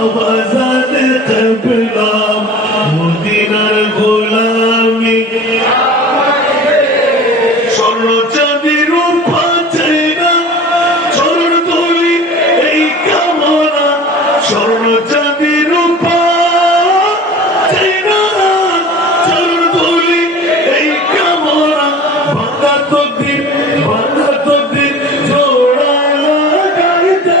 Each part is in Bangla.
আওয়াজানে তবলাম মদিনার গোলামি। স্বর্ণ চাঁদির পাচ্ছে না চরণ ধরি এই কামনা। স্বর্ণ চাঁদির পাচ্ছে না চরণ ধরি এই কামনা। ভাঙা তকদির ভাঙা তকদির জোড়া লাগাইতে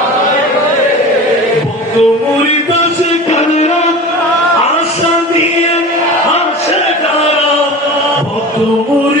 তুমুরি পাশে কালেরা আশা দিয়ে আসে তারা। তুমুরি